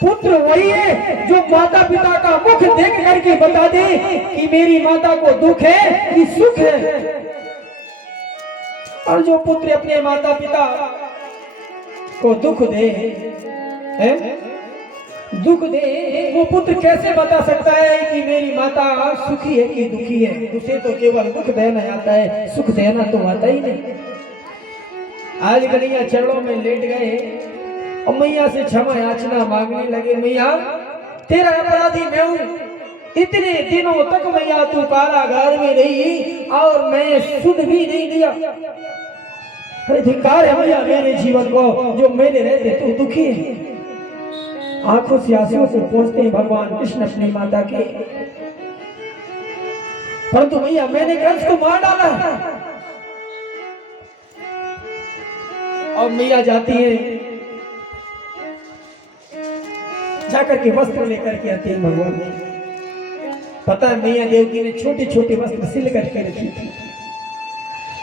पुत्र वही है जो माता पिता का मुख देख करके बता दे कि मेरी माता को दुख है कि सुख है। और जो पुत्र अपने माता पिता को दुख दे है, दुख दे, वो पुत्र कैसे बता सकता है कि मेरी माता सुखी है कि दुखी है? उसे तो केवल दुख देना आता है, सुख देना तो आता ही नहीं। आज कन्हैया चरणों में लेट गए और मैया से क्षमा याचना मांगने लगे। मैया तेरा अपराधी मैं हूँ, इतने दिनों तक मैया तू कारागार में रही और मैं सुध भी नहीं दिया। अरे धिक्कार है मैया मेरे जीवन को, जो मेरे रहते तू दुखी है। आंखों से आंसुओं को पहुंचते हैं भगवान कृष्ण अपनी माता के। परंतु मैया मैंने कंस को मार डाला है। और मैया जाती है, जाकर के वस्त्र लेकर के आते हैं भगवान ने। पता है मैया देवकी ने छोटे छोटे वस्त्र सिल करके रखी थी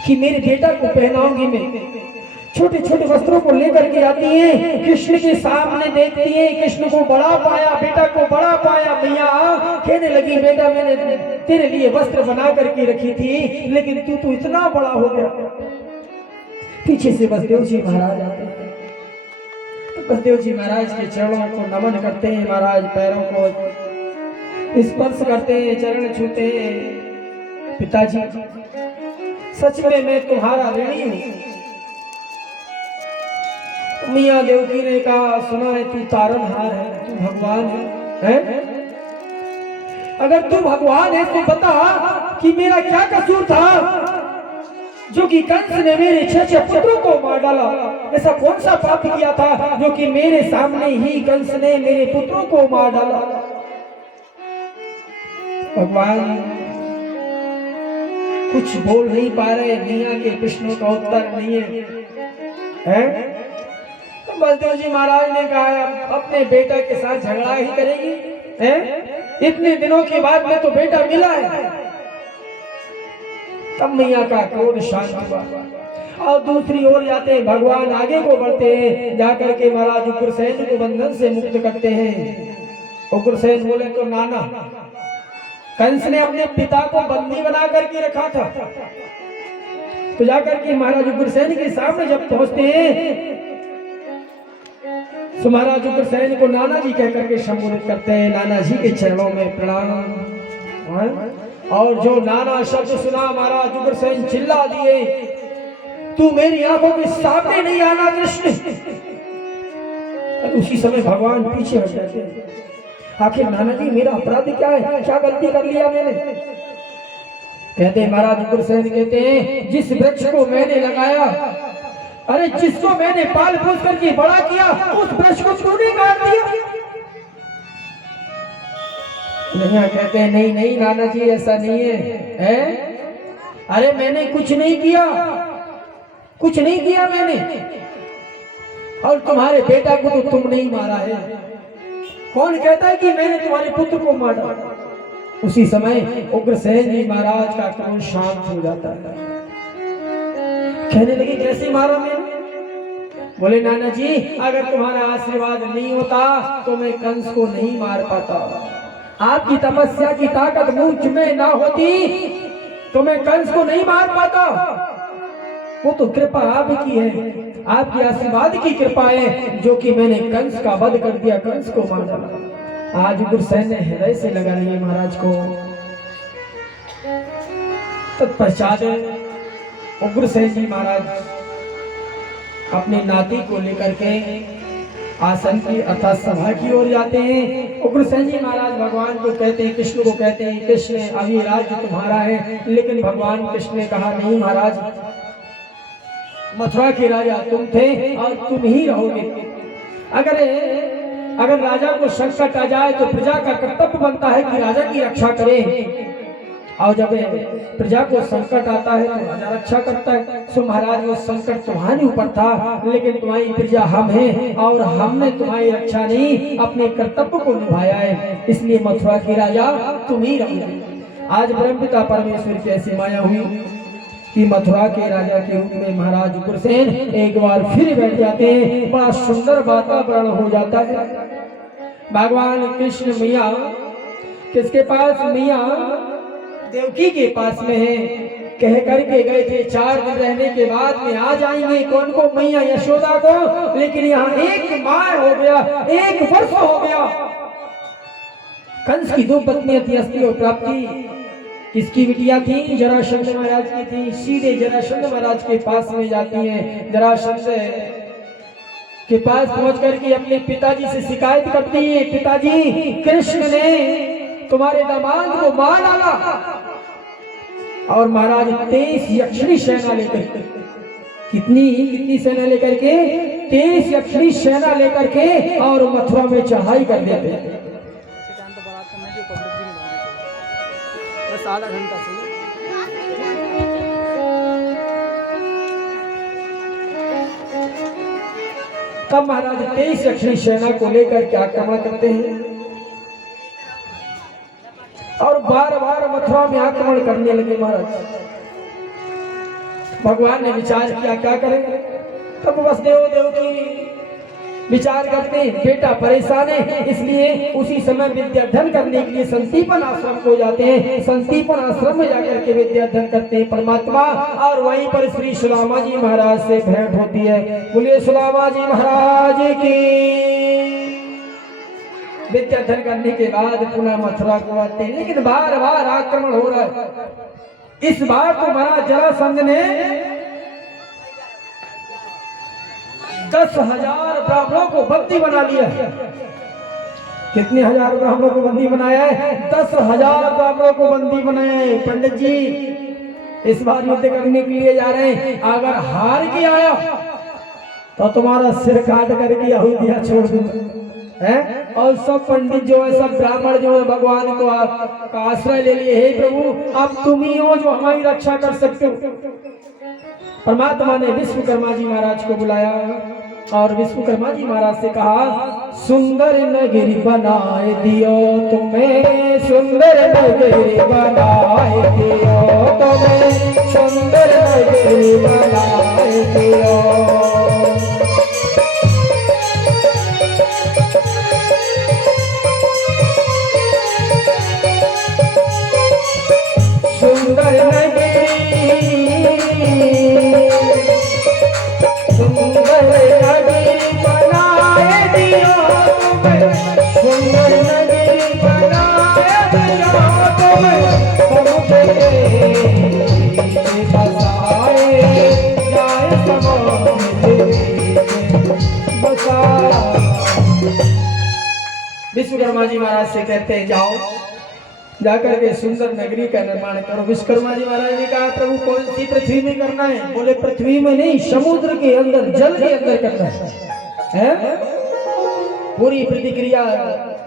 कि मेरे बेटा को पहनाऊंगी मैं। छोटे छोटे वस्त्रों को लेकर के आती है, कृष्ण के सामने देखती है, कृष्ण को बड़ा पाया, बेटा को बड़ा पाया। मैया कहने लगी बेटा मैंने तेरे लिए वस्त्र बना करके रखी थी, लेकिन तू तो इतना बड़ा हो गया। पीछे से बसदेव जी महाराज आते हैं, तो बसदेव जी महाराज के चरणों को नमन करते हैं, महाराज पैरों को स्पर्श करते हैं, चरण छूते हैं। पिताजी सच में मैं तुम्हारा ऋणी हूँ। मियाँ देवकी ने कहा सुना है तू तारनहार है, तू भगवान है? अगर तू भगवान है तो बता कि मेरा क्या कसूर था जो कि कंस ने मेरे 6 पुत्रों को मार डाला? ऐसा कौन सा पाप किया था जो कि मेरे सामने ही कंस ने मेरे पुत्रों को मार डाला? भगवान कुछ बोल नहीं पा रहे, मियाँ के प्रश्नों का उत्तर नहीं है? बलदेव जी महाराज ने कहा अपने बेटा के साथ झगड़ा ही करेगी हैं? इतने दिनों के बाद में तो बेटा मिला है। तब मैया का क्रोध शांत हुआ और दूसरी ओर जाते हैं भगवान, आगे को बढ़ते हैं, जाकर के महाराज उग्रसेन को बंधन से मुक्त करते हैं। उग्रसेन बोले तो नाना कंस ने अपने पिता को बंदी बना करके रखा था। तो जाकर के महाराज उग्रसेन के सामने जब पहुंचते हैं तो महाराज उग्रसेन को नाना जी कह करके संबोधित करते हैं, नाना जी के चरणों में प्रणाम। और जो नाना शब्द सुना महाराज उग्रसेन चिल्ला दिए, तू मेरी आंखों के सामने नहीं आना कृष्ण। उसी समय भगवान पीछे हट जाते हैं। आखिर नाना जी मेरा अपराध क्या है, क्या गलती कर लिया मैंने? कहते महाराज उग्रसेन कहते हैं जिस वृक्ष को मैंने लगाया, अरे जिसको मैंने पाल पोस करके बड़ा किया, उस वृक्ष को तूने काट दिया। कहते हैं नहीं नहीं नाना जी ऐसा नहीं है? अरे मैंने कुछ नहीं किया, कुछ नहीं किया मैंने। और तुम्हारे बेटा को तो तुम नहीं मारा है। कौन कहता है कि मैंने तुम्हारे पुत्र को मारा? उसी समय उग्रसेन जी महाराज का क्रोध शांत हो जाता है। कहने लगे कैसे मारा मैंने? बोले नाना जी अगर तुम्हारा आशीर्वाद नहीं होता तो मैं कंस को नहीं मार पाता। आपकी तपस्या की ताकत मुझ में ना होती तो मैं कंस को नहीं मार पाता। वो तो कृपा आपकी है, आपके आशीर्वाद की कृपा है जो कि मैंने कंस का वध कर दिया, कंस को मार डाला। आज उग्रसेन ने हृदय से लगा लिए महाराज को। तत्पश्चात उग्रसेन जी महाराज अपने नाती को लेकर के आसन की अर्थात सभा की ओर जाते हैं। उग्रसेन जी महाराज भगवान को कहते हैं, कृष्ण को कहते हैं कृष्ण अभी राज्य तुम्हारा है। लेकिन भगवान कृष्ण ने कहा नहीं महाराज, मथुरा के राजा तुम थे और तुम ही रहोगे। अगर राजा को संकट आ जाए तो प्रजा का कर्तव्य बनता है कि राजा की रक्षा करे, और जब प्रजा को संकट आता है तो राजा रक्षा करता है। सो महाराज वो संकट तुम्हारे ऊपर था, लेकिन तुम्हारी प्रजा हम हैं और हमने तुम्हारी रक्षा नहीं अपने कर्तव्य को निभाया है, इसलिए मथुरा की राजा तुम ही रहोगे। आज ब्रह्मपिता परमेश्वर की ऐसी माया हुई कि मथुरा के राजा के रूप में महाराज उग्रसेन एक बार फिर बैठ जाते हैं। बड़ा सुंदर वातावरण हो जाता है। भगवान कृष्ण मैया किसके पास, मैया देवकी के पास में है, कह करके गए थे 4 दिन रहने के बाद में आ जाएंगे। कौन को, मैया यशोदा को। लेकिन यहाँ 1 माह हो गया, 1 वर्ष हो गया। कंस की 2 पत्नियां थी, अस्थि और प्राप्ति। किसकी बिटिया थी, जरासंध महाराज की थी। सीधे जरासंध महाराज के पास में जाती हैं। जरासंध के पास पहुंच करके अपने पिताजी से शिकायत करती है, पिताजी कृष्ण ने तुम्हारे दामाद को मार डाला। और महाराज 23 यक्षिणी सेना लेकर, कितनी सेना लेकर के, 23 यक्षिणी सेना लेकर के और मथुरा में चढ़ाई कर देते हैं। आधा घंटा से तब महाराज 23 यक्षिणी सेना को लेकर के आक्रमण करते हैं और बार मथुरा में आक्रमण करने लगे। महाराज भगवान ने विचार किया क्या करें। तब वसुदेव की विचार करते हैं, बेटा परेशान है, इसलिए उसी समय विद्याधन करने के लिए संदीपन आश्रम को जाते हैं। संदीपन आश्रम में जाकर के विद्याधन करते हैं परमात्मा। और वहीं पर श्री सुदामा जी महाराज से भेंट होती है। बोलिए सुदामा जी महाराज की। विद्याधन करने के बाद पुनः मथुरा को आते हैं, लेकिन बार आक्रमण हो रहा है। इस बार तो महाराज जरासंध ने 10,000 ब्राह्मणों को बंदी बना लिया है। कितने हजार ब्राह्मणों को बंदी बनाया है? 10,000 ब्राह्मणों को बंदी बनाया है। पंडित जी इस बार युद्ध करने के लिए जा रहे हैं, अगर हार के आया तो तुम्हारा सिर काट करके अयोध्या छोड़ दूंगा है। और सब पंडित जो है, सब ब्राह्मण जो है, भगवान को का आश्रय ले लिए, हे प्रभु अब तुम ही हो जो हमारी रक्षा कर सकते हो। परमात्मा ने विश्वकर्मा जी महाराज को बुलाया और विश्वकर्मा जी महाराज से कहा, सुंदर नगरी बनाए दियो तुम्हें, सुंदर नगरी बनाए दियो तुम्हें, सुंदर नगरी बनाए दियो। सुंदर नगरी, सुंदर नगरी बनाए दियो तुम्हें, सुंदर नगरी बनाए दियो तुम्हें, समुद्र बसाए जाए बसाया। विश्वकर्मा जी महाराज से कहते हैं जाओ जाकर के सुंदर नगरी का निर्माण करो। विश्वकर्मा जी महाराज ने कहा प्रभु कौन सी पृथ्वी में करना है? बोले पृथ्वी में नहीं, समुद्र के अंदर, जल के अंदर करना है। पूरी प्रतिक्रिया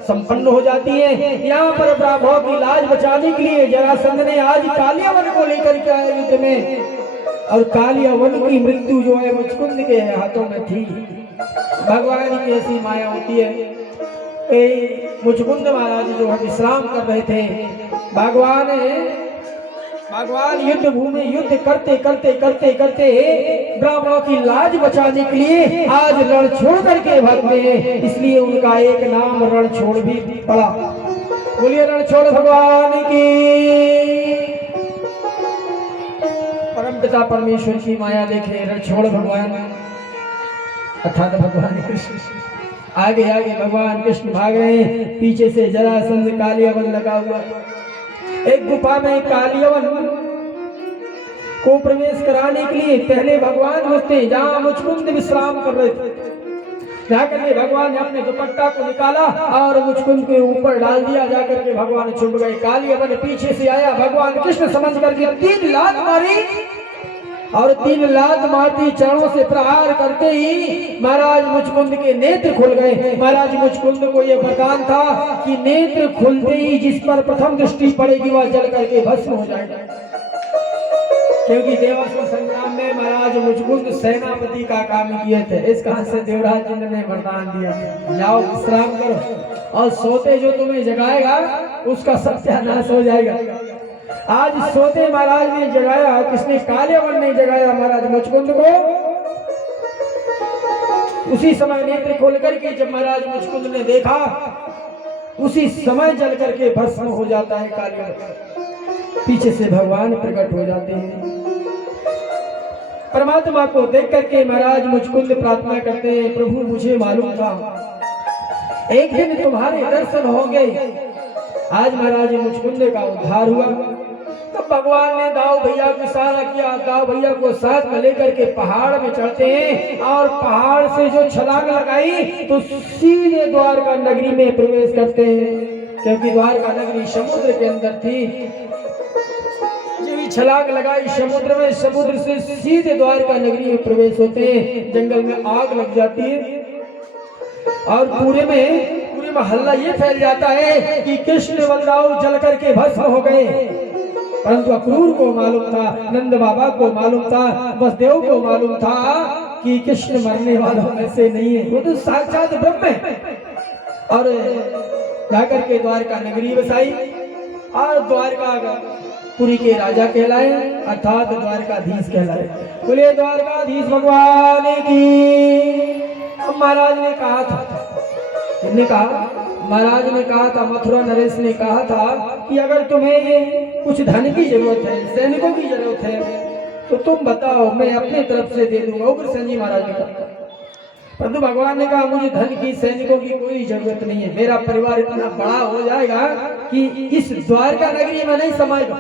संपन्न हो जाती है। यहाँ पर ब्राह्मणों की लाज बचाने के लिए जरासंध ने आज कालियावन को लेकर के आया युद्ध में, और कालियावन की मृत्यु जो है मुचकुंद के हाथों में थी। भगवान की ऐसी माया होती है। मुचकुंद महाराज जो है विश्राम कर रहे थे। भगवान युद्ध भूमि युद्ध करते करते करते करते ब्राह्मणों की लाज बचाने के लिए आज रण छोड़ करके भागते हैं, इसलिए उनका एक नाम रणछोड़ भी पड़ा। बोलिए रणछोड़ भगवान की। परमपिता परमेश्वर की माया देखे रणछोड़ भगवान अर्थात भगवान कृष्ण। आगे भगवान कृष्ण भाग रहे हैं, पीछे से जरासंध कालियावन लगा हुआ। एक गुफा में कालियावन को प्रवेश कराने के लिए पहले भगवान घुसते, जहां मुचकुंद विश्राम कर रहे थे। जाकर के भगवान ने अपने दुपट्टा को निकाला और मुचकुंद के ऊपर डाल दिया। जाकर के भगवान छुप गए। कालियावन पीछे से आया, भगवान कृष्ण समझ करके 3 लात मारी और 3 लात मारती चरणों से प्रहार करते ही महाराज मुचकुंद के नेत्र खुल गए। महाराज मुचकुंद को यह वरदान था कि नेत्र खुलते ही जिस पर प्रथम दृष्टि पड़ेगी वह जल करके भस्म हो जाएगा, क्योंकि देवासुर संग्राम में महाराज मुचकुंद सेनापति का काम किए थे। इस कारण से देवराज जी ने वरदान दिया, जाओ विश्राम करो और सोते जो तुम्हें जगाएगा उसका सत्यानाश हो जाएगा। आज सोते महाराज ने जगाया, किसने? कालियावन ने जगाया महाराज मुचकुंद को। उसी समय नेत्र खोल करके जब महाराज मुचकुंद ने देखा, उसी समय जल करके भस्म हो जाता है काली। पीछे से भगवान प्रकट हो जाते हैं। परमात्मा को देख करके महाराज मुचकुंद प्रार्थना करते हैं, प्रभु मुझे मालूम था एक दिन तुम्हारे दर्शन होंगे। आज महाराज मुचकुंद का उद्धार हुआ। तो भगवान ने दाऊ भैया को इशारा किया, दाऊ भैया को साथ में लेकर के पहाड़ में चढ़ते हैं और पहाड़ से जो छलांग लगाई तो सीधे द्वारका नगरी में प्रवेश करते हैं, क्योंकि द्वारका नगरी समुद्र के अंदर थी। जो छलांग लगाई समुद्र में, समुद्र से सीधे द्वारका नगरी में प्रवेश होते हैं। जंगल में आग लग जाती है और पूरे में हल्ला ये फैल जाता है कि कृष्ण बलराम जल करके भस्म हो गए। परंतु अक्रूर को मालूम था, नंद बाबा को मालूम था, वसुदेव को मालूम था कि कृष्ण मरने वालों में से नहीं है, वो तो साक्षात ब्रह्म है। और जाकर के द्वारका नगरी बसाई और द्वारका पुरी के राजा कहलाए, अर्थात द्वारकाधीश कहलाए। बोले द्वारकाधीश भगवान की। महाराज ने कहा था, किसने कहा? महाराज ने कहा था, मथुरा नरेश ने कहा था कि अगर तुम्हें कुछ धन की जरूरत है, सैनिकों की जरूरत है, तो तुम बताओ, मैं अपने तरफ से दे दूंगा। उग्रसेन जी महाराज ने कहा। परंतु भगवान ने कहा, मुझे धन की, सैनिकों की कोई जरूरत नहीं है। मेरा परिवार इतना बड़ा हो जाएगा कि इस द्वारका नगरी में नहीं समाएगा।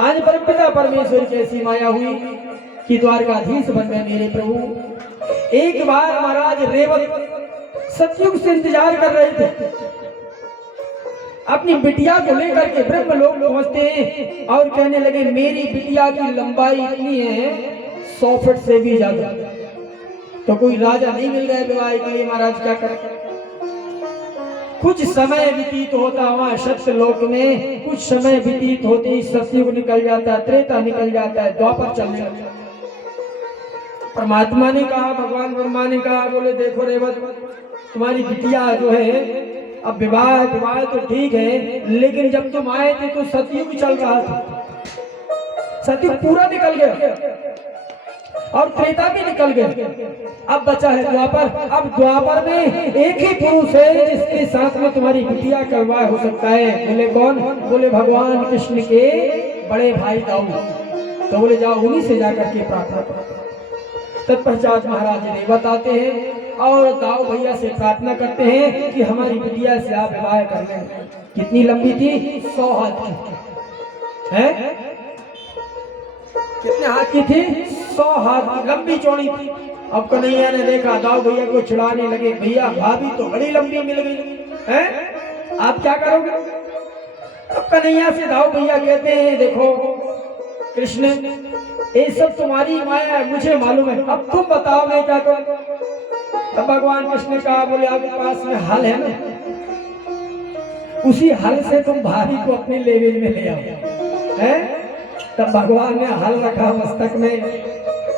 आज परमपिता परमेश्वर की ऐसी माया हुई कि द्वारकाधीश बन गए मेरे प्रभु। एक बार महाराज रेवत सतयुग से इंतजार कर रहे थे, अपनी बिटिया को लेकर के ब्रह्मलोक पहुंचते हैं और कहने लगे, मेरी बिटिया की लंबाई इतनी है 100 फुट से भी ज्यादा। तो कोई राजा नहीं मिल रहा है विवाह के लिए, महाराज क्या करें? कुछ समय व्यतीत होता वहां सत्यलोक में, कुछ समय व्यतीत होते ही सतयुग निकल जाता है, त्रेता निकल जाता है, द्वापर चलने लगता है। परमात्मा ने कहा, भगवान ब्रह्मा ने कहा, बोले देखो रेवत, तुम्हारी बिटिया जो है, अब विवाह तो ठीक है, लेकिन जब तुम आए थे तो सतयुग चल रहा था, सतयुग पूरा निकल गया और त्रेता भी निकल गया। अब बचा है द्वापर। अब द्वापर में एक ही पुरुष है जिसके साथ में तुम्हारी बिटिया का विवाह हो सकता है। बोले कौन? बोले भगवान कृष्ण के बड़े भाई दाऊ। तो बोले जाओ उन्हीं से जाकर के प्रार्थना करो। तत्पश्चात महाराज रेवत आते हैं और दाऊ भैया से प्रार्थना करते हैं कि हमारी बिटिया से आप विवाह कर लें। कितनी लंबी थी? 100 हाथ की है। कितने हाथ की थी? 100 हाथ की, लंबी चौड़ी थी। अब कन्हैया ने देखा, दाऊ भैया को छुड़ाने लगे, भैया भाभी तो बड़ी लंबी मिल गई है, आप क्या करोगे? अब कन्हैया से दाऊ भैया कहते हैं, देखो कृष्ण, ये सब तुम्हारी माया है, मुझे मालूम है, अब तुम बताओ मैं क्या करूं? तब भगवान कृष्ण ने कहा, बोले आपके पास में हल है ना, उसी हल से तुम भाभी को अपने लेवल में ले आओ। है? तब भगवान ने हल रखा मस्तक में,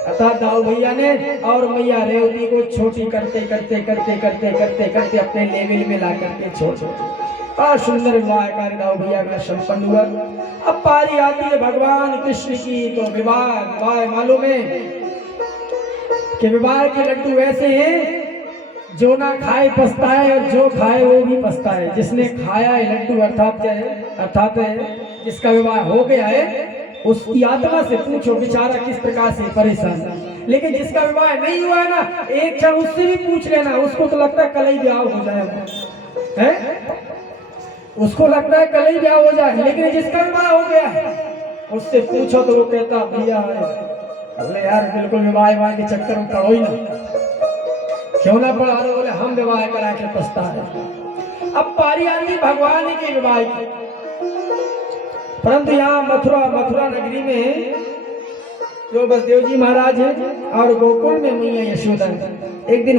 अतः दाऊ भैया ने और मैया रेवती को छोटी करते करते करते करते करते करते अपने लेवल में ला करके छोड़ सुंदर विवाह कार्य दाऊ भैया का संपन्न हुआ। अब पारी आती है भगवान कृष्ण की, तो विवाह मालूम है कि विवाह के लड्डू ऐसे हैं जो ना खाए पछता है और जो खाए वो भी पछता है। जिसने खाया है लड्डू अर्थात जिसका विवाह हो गया है उसकी आत्मा से पूछो बेचारा किस प्रकार से परेशान है। लेकिन जिसका विवाह नहीं हुआ है ना, एक क्षण उससे भी पूछ लेना, उसको तो लगता है कल ही ब्याह हो जाएगा, है? उसको लगता है कल ही ब्याह हो जाए। लेकिन जिसका विवाह हो गया उससे पूछो तो वो कहता भैया, बोले यार बिल्कुल विवाह के चक्कर में पड़ो ही ना, क्यों ना पड़ा? बोले हम विवाह करा के पछता है। अब पारी आती भगवान के विवाह की, परंतु यहाँ मथुरा नगरी में जो बसदेव जी महाराज हैं और गोकुल में मैया यशोदा, एक दिन